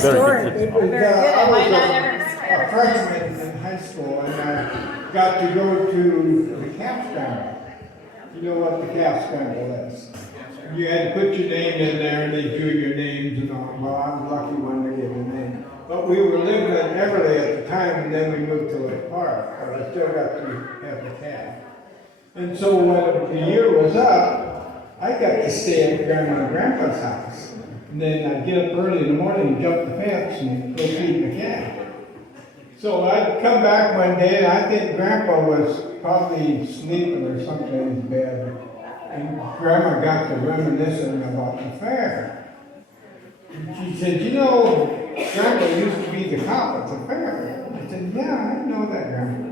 story. I was a freshman in high school, and I got to go to the calf scramble. You know what the calf scramble is? You had to put your name in there, and they drew your names and all. Well, I was lucky one to get a name. But we were living in Everly at the time, and then we moved to Lake Park. But I still got to have the calf. And so when the year was up, I got to stay at Grandma and Grandpa's house. And then I'd get up early in the morning and jump the fence and go feed the calf. So I'd come back one day, and I think Grandpa was probably sleeping or something in his bed. And Grandma got to reminiscing about the fair. And she said, you know, Grandpa used to be the cop at the fair. I said, yeah, I know that, Grandpa.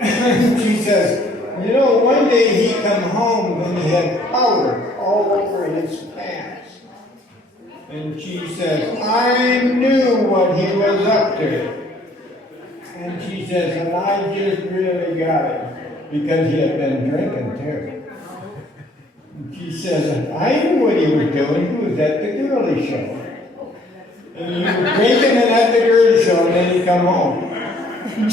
And she says, you know, one day he come home and he had powder all over his pants. And she says, I knew what he was up to. And she says, and I just really got it because he had been drinking too. And she says, I knew what he was doing. He was at the girly show. And he was drinking and at the girly show, and then he come home. And of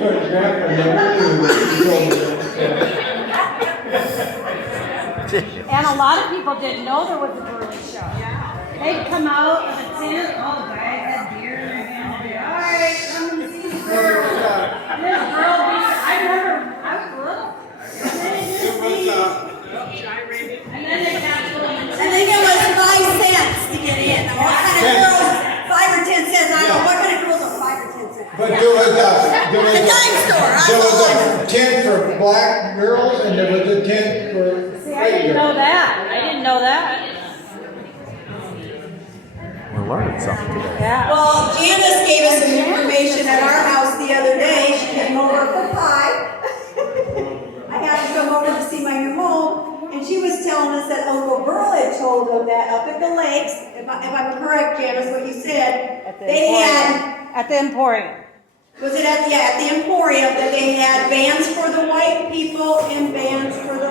course, Grandpa never knew what he told me. And a lot of people didn't know there was a girly show. They'd come out of the tent, all the guys had beer in their hand, and they'd, all right, come and see the girl. And this girl, I remember, I was little. And then it just and then they got I think it was 5 cents to get in. What kind of girls? 5 or 10 cents. I don't know what kind of girls are 5 or 10 cents. But there was a dime store. There was a tent for black girls, and there was a tent for. See, I didn't know that. I didn't know that. We're learning something today. Yeah. Well, Janice gave us some information at our house the other day. She came over for pie. I had to come over to see my new home, and she was telling us that Uncle Burl had told them that up at the lakes, if I'm correct, Janice, what you said, they had. At the Emporium. Was it at the Emporium that they had bands for the white people and bands for the